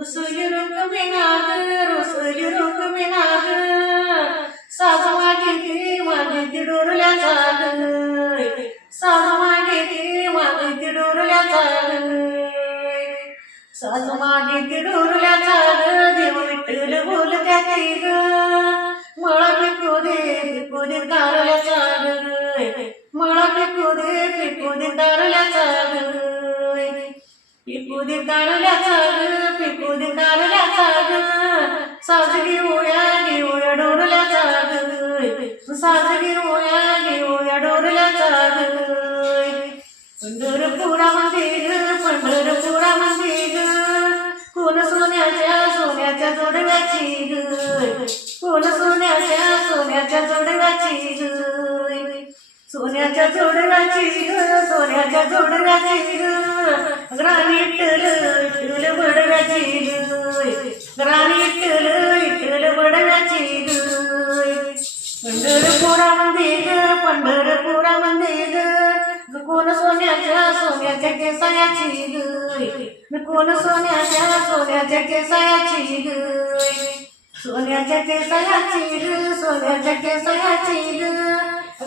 रुसली रुक्मी नाग रुसली रुक्मी नाग सासू मागे ती मागे ती डोरल्या चाल सासू मागे ती मागे ती डोरल्या चाल सासू मागे ती डोरल्या पिकू दे कारल्या चाल पिकू दे कारल्या चाल साज घेऊया घेऊया डोरल्या चाल साज घेऊया घेऊया डोरल्या चाल पंढरपुरामध्ये ग पंढरपुरामध्ये ग कोण सोन्याच्या सोन्याच्या जोडव्याची ग कोण सोन्याच्या सोन्याच्या जोडव्याची ग सोन्याच्या जोडव्याची ग सोन्याच्या जोडव्याची ഗ്രാനീട്ടിൽ ഇട്ടിൽ വിടുക ചെയ്തു. ഗ്രാനീട്ടിൽ ഇട്ടിൽ വിടുക ചെയ്തു. പണ്ടൊരു കൂട വന്നീത് പണ്ടൊരു കൂട വന്നീത് നിക്കൂന് സോന്യാച്ച സോന്യാച്ച കേസായ ചെയ്തു നിക്കൂന് സോന്യാച്ച സോന്യാച്ച കേസായ ചെയ്തു. സോന്യാച്ച കേസായ ചെയ്തു സോന്യാച്ച കേസായ ചെയ്തു.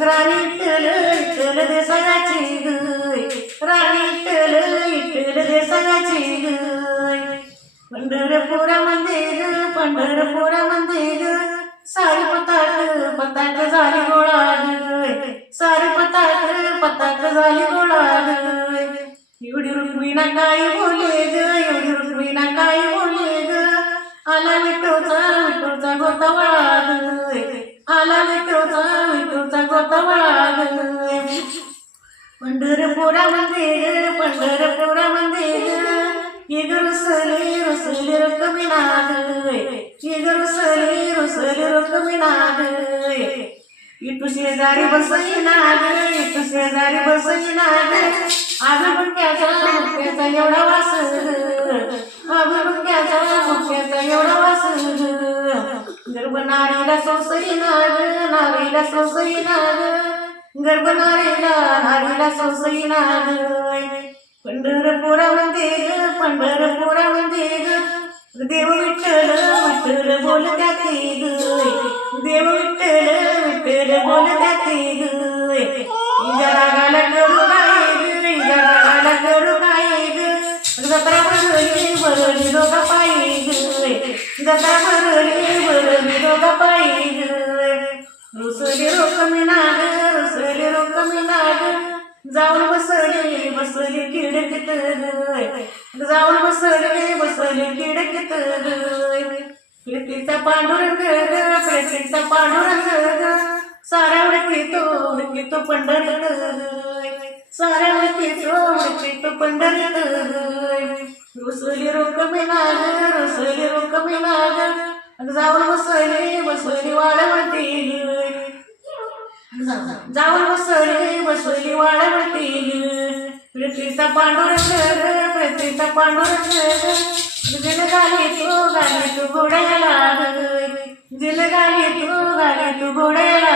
ഗ്രാനീട്ടിൽ ഇട്ടിൽ കേസായ ചെയ്തു. इटल देसायाची मंदिर पंढरपुरा मंदिर सारी पताक पताक झाली गोळा सारी पताक पताक झाली गोळा एवढी रुक्मिणा काय बोले ग एवढी रुक्मिणा काय बोले ग आला विठोचा विठोचा गोतावळा ग आला विठोचा विठोचा गोतावळा ಪಂಡರಪುರ ಮಂದಿರ ಪಂಡರಪುರ ಮಂದಿರ ಇಗರು ಸಲೀರು ಸಲೀರು ಕಮಿನಾಗ ಇಗರು ಸಲೀರು ಸಲೀರು ಕಮಿನಾಗ ಇಟ್ಟು ಸೇದಾರಿ ಬಸೈನಾಗ ಇಟ್ಟು ಸೇದಾರಿ ಬಸೈನಾಗ ಅದು ಮುಖ್ಯಾತ ಮುಖ್ಯತ ಎವಡ ವಾಸ ಅದು ಮುಖ್ಯಾತ ಮುಖ್ಯತ ಎವಡ ವಾಸ ಗರ್ಭ ನಾರಿಡ ಸೊಸೈನಾಗ ನಾರಿಡ ಸೊಸೈನಾಗ ഗർഭനാരിലാ അറില സൊസൈനാണ് പണ്ടേറെ പോരാവണം തേര് പണ്ടേറെ പോരാവണം തേര് ദൈവം വിട്ടേര് വിട്ടേര് പോലെ കാത്തേര് ദൈവം വിട്ടേര് വിട്ടേര് പോലെ കാത്തേര് ഇതത്ര പറളി പറളി ലോക പായത് ഇതത്ര പറളി പറളി ലോക പായത് മുസലി റോക്കമിനാട് जाऊन बसले बसले किडकत. जाऊन बसले बसले किडकत. प्रीतीचा पांडुरंग प्रीतीचा पांडुरंग. साऱ्यावर पितो पितो पंढर साऱ्यावर पितो पितो पंढर रुसली रोकमी मिळाल रुसली रोकमी मिळाल जाऊन बसले जाऊन बसली बसली वाढवती पृथ्वीचा पांडुरंग पृथ्वीचा पांडुरंग. दिल गाली तू गाली तू घोड्याला दिल गाली तू गाली तू घोड्याला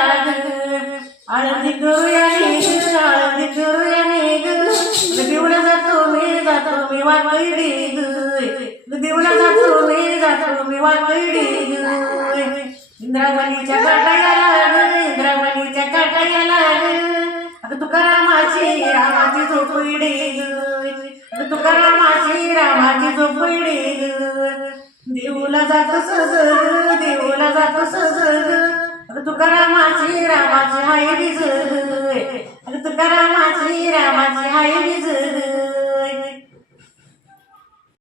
आळंदी करूया ग आळंदी करूया ग दिवला जातो मी जातो मी वाकडी ग दिवला जातो मी जातो मी वाकडी ग ग अगं तुकारामाची रामाची झोपडी ग. देऊला जात सज देऊला जात सज अगं तुकारामाची रा